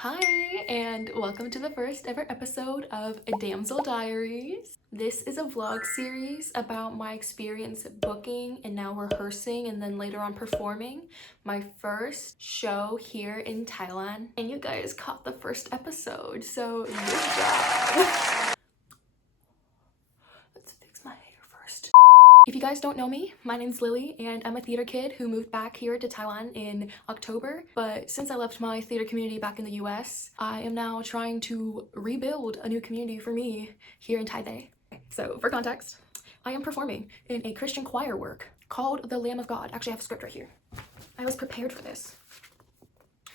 Hi, and welcome to the first ever episode of Damsel Diaries. This is a vlog series about my experience booking and now rehearsing and then later on performing my first show here in Thailand. And you guys caught the first episode, so good job. Let's fix my hair first. If you guys don't know me, my name's Lily and I'm a theater kid who moved back here to Taiwan in October. But since I left my theater community back in the US, I am now trying to rebuild a new community for me here in Taipei. So for context, I am performing in a Christian choir work called The Lamb of God. Actually, I have a script right here. I was prepared for this.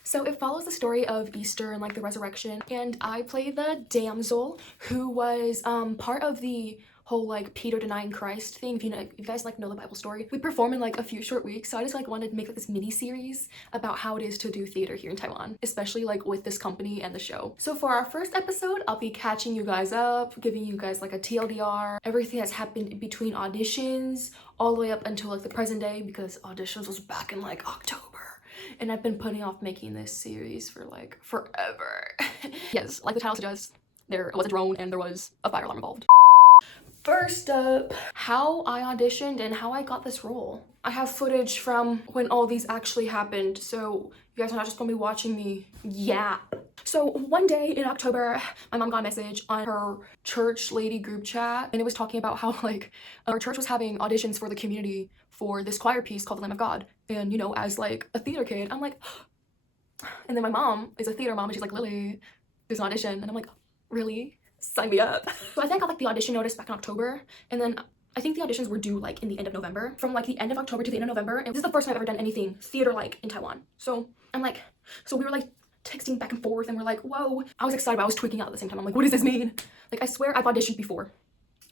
So it follows the story of Easter and like the resurrection, and I play the damsel who was part of the whole like Peter denying Christ thing. If you guys like know the Bible story, we perform in like a few short weeks, so I just like wanted to make like this mini series about how it is to do theater here in Taiwan, especially like with this company and the show. So for our first episode, I'll be catching you guys up, giving you guys like a TLDR, everything that's happened between auditions all the way up until like the present day, because auditions was back in like October. And I've been putting off making this series for like forever. Yes, like the title suggests, there was a drone and there was a fire alarm involved. First up, how I auditioned and how I got this role. I have footage from when all these actually happened, so you guys are not just gonna be watching me yap. So one day in October, my mom got a message on her church lady group chat, and it was talking about how like our church was having auditions for the community for this choir piece called The Lamb of God. And you know, as like a theater kid, I'm like, and then my mom is a theater mom and she's like, Lily, there's an audition. And I'm like, really? Sign me up. So I think I got like the audition notice back in October, and then I think the auditions were due like in the end of November. From like the end of October to the end of November, and this is the first time I've ever done anything theater-like in Taiwan. So I'm like, so we were like texting back and forth and we're like, whoa. I was excited, but I was tweaking out at the same time. I'm like, what does this mean? Like, I swear I've auditioned before.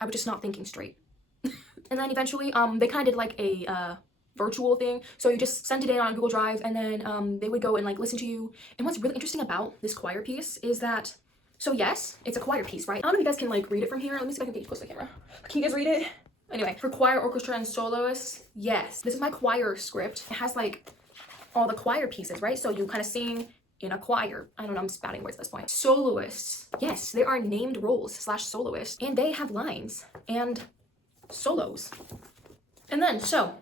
I was just not thinking straight. And then eventually, they kind of did like a virtual thing. So you just send it in on Google Drive, and then they would go and like listen to you. And what's really interesting about this choir piece is that, so yes, it's a choir piece, right? I don't know if you guys can like read it from here. Let me see if I can get you close to the camera. Can you guys read it? Anyway, for choir, orchestra, and soloists, yes. This is my choir script. It has like all the choir pieces, right? So you kind of sing in a choir. I don't know, I'm spouting words at this point. Soloists, yes, they are named roles / soloists, and they have lines and solos. And then, so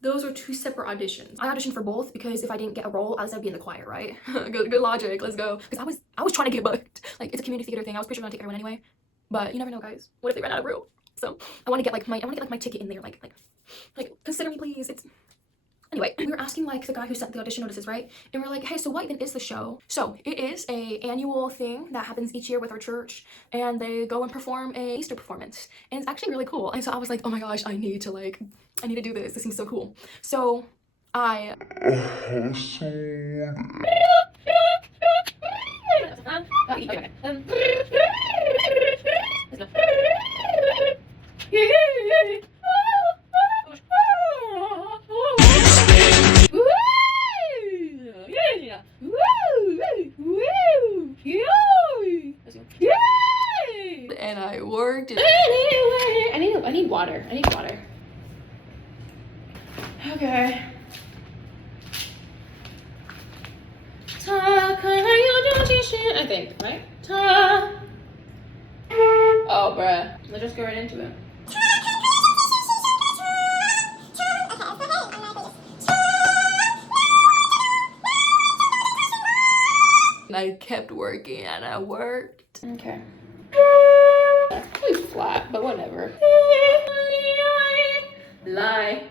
those were two separate auditions. I auditioned for both because if I didn't get a role, I'd be in the choir, right? good logic, let's go. Because I was trying to get booked. Like, it's a community theater thing. I was pretty sure gonna take everyone anyway. But you never know, guys. What if they ran out of room? So I want to get like my ticket in there, like consider me please. It's anyway, we were asking like the guy who sent the audition notices, right? And we're like, hey, so what even is the show? So it is a annual thing that happens each year with our church, and they go and perform a Easter performance, and it's actually really cool. And so I was like, oh my gosh, I need to do this. This seems so cool. So I and I worked it. I need water. Okay. I think, right? Oh, bruh. Let's just go right into it. And I kept working and I worked. Okay. That's probably flat, but whatever. Lie.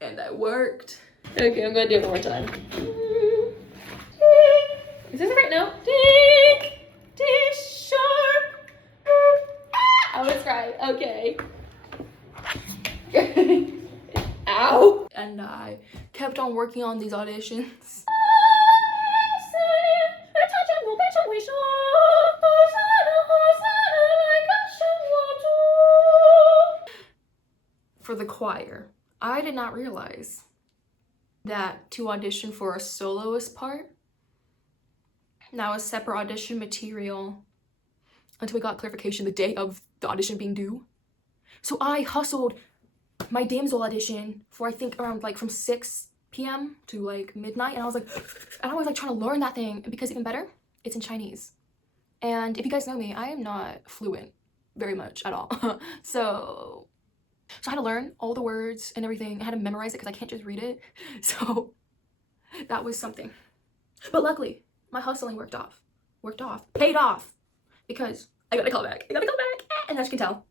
And I worked. Okay, I'm gonna do it one more time. Is this the right note? D sharp. I was right. Okay. Ow. And I kept on working on these auditions. For the choir, I did not realize that to audition for a soloist part, that was separate audition material until we got clarification the day of the audition being due. So I hustled my Damsel audition for I think around like from 6 p.m. to like midnight, and I was like trying to learn that thing, because even better, it's in Chinese. And if you guys know me, I am not fluent very much at all. So I had to learn all the words and everything. I had to memorize it because I can't just read it. So that was something. But luckily, my hustling paid off, because I got a call back. And as you can tell,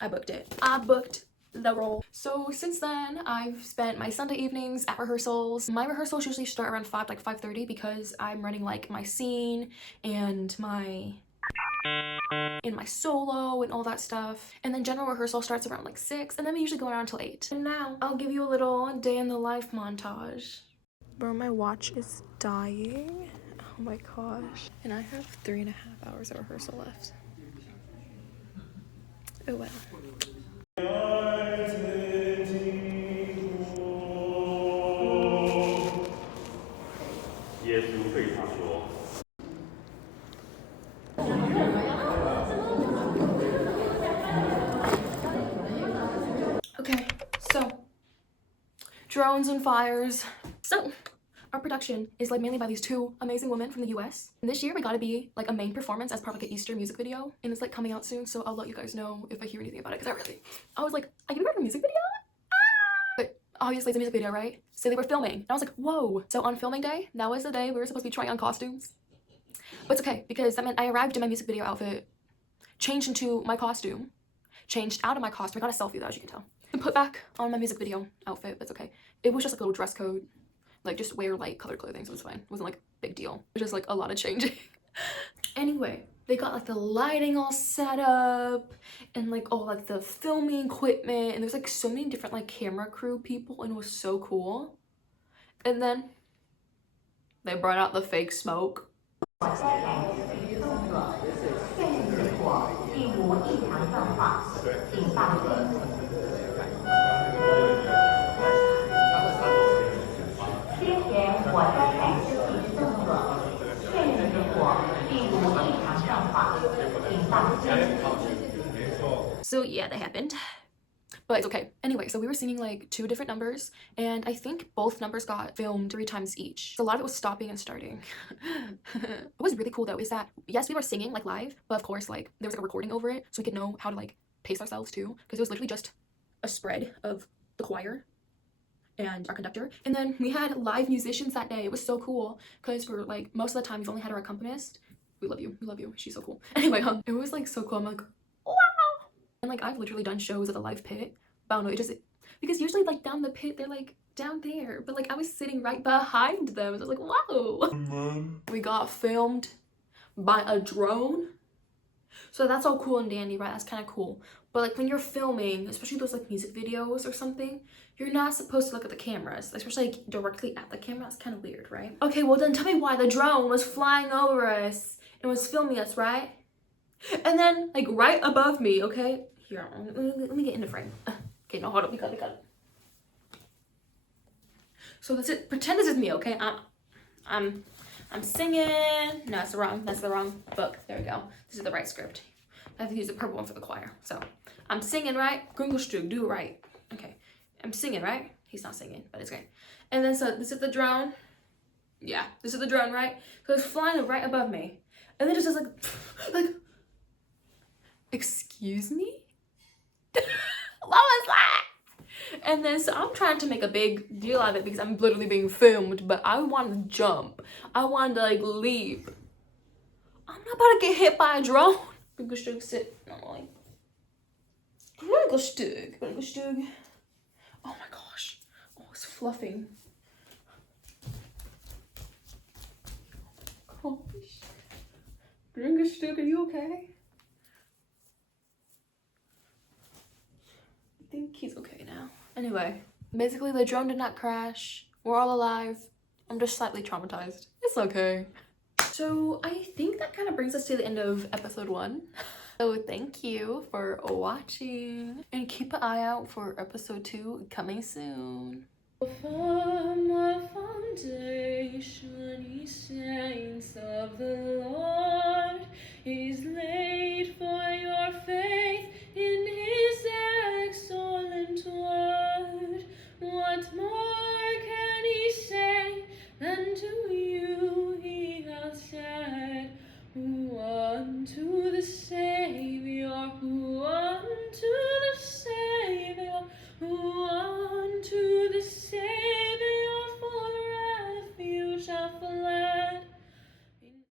I booked it. I booked the role. So since then, I've spent my Sunday evenings at rehearsals. My rehearsals usually start around 5:30, because I'm running like my scene and my solo and all that stuff. And then general rehearsal starts around like 6, and then we usually go around till 8. And now I'll give you a little day in the life montage. Bro, my watch is dying. Oh my gosh. And I have 3.5 hours of rehearsal left. Oh well. Okay, so drones and fires. So our production is led mainly by these 2 amazing women from the US. And this year we got to be like a main performance as part of like an Easter music video, and it's like coming out soon, so I'll let you guys know if I hear anything about it, because I was like, I can record a music video? But obviously it's a music video, right? So they were filming, and I was like, whoa. So on filming day, that was the day we were supposed to be trying on costumes. But it's okay, because that meant I arrived in my music video outfit, changed into my costume, changed out of my costume. I got a selfie though, as you can tell. And put back on my music video outfit, but it's okay. It was just like a little dress code. Like, just wear light colored clothing, so it was fine. It wasn't like big deal. It was just like a lot of changing. Anyway, they got like the lighting all set up, and like all like the filming equipment, and there's like so many different like camera crew people, and it was so cool. And then they brought out the fake smoke. So yeah, that happened, but it's okay. Anyway, so we were singing like 2 different numbers, and I think both numbers got filmed 3 times each. So a lot of it was stopping and starting. What was really cool though is that, yes, we were singing like live, but of course like there was like a recording over it, so we could know how to like pace ourselves too, because it was literally just a spread of the choir and our conductor. And then we had live musicians that day. It was so cool, because we're like, most of the time we've only had our accompanist. We love you, she's so cool. Anyway, it was like so cool. I'm like, wow. And like, I've literally done shows at the live pit, but I don't know, it just, because usually like down the pit they're like down there, but like I was sitting right behind them, so I was like, whoa. We got filmed by a drone, so that's all cool and dandy, right? That's kind of cool. But like when you're filming, especially those like music videos or something, you're not supposed to look at the cameras, especially like directly at the camera. It's kind of weird, right? Okay, well then tell me why the drone was flying over us and was filming us, right? And then like right above me, okay? Here, let me get in the frame. Okay, no, hold up, we got it. So this is, pretend this is me, okay? I'm singing. No, that's the wrong book. There we go. This is the right script. I have to use the purple one for the choir. So I'm singing, right? Gringostug, do it right. Okay, I'm singing, right? He's not singing, but it's great. And then so this is the drone. Yeah, this is the drone, right? So it's flying right above me, and then it just like, excuse me. What was that? And then so I'm trying to make a big deal out of it, because I'm literally being filmed, but I wanted to jump. I wanted to like leap. I'm not about to get hit by a drone. Gringostug, sit normally. Gringostug. Oh my gosh. Oh, it's fluffing. Gosh. Gringostug, are you okay? I think he's okay now. Anyway, basically the drone did not crash. We're all alive. I'm just slightly traumatized. It's okay. So I think that kind of brings us to the end of episode 1. So thank you for watching, and keep an eye out for episode 2 coming soon. My foundation, ye saints of the Lord, is laid.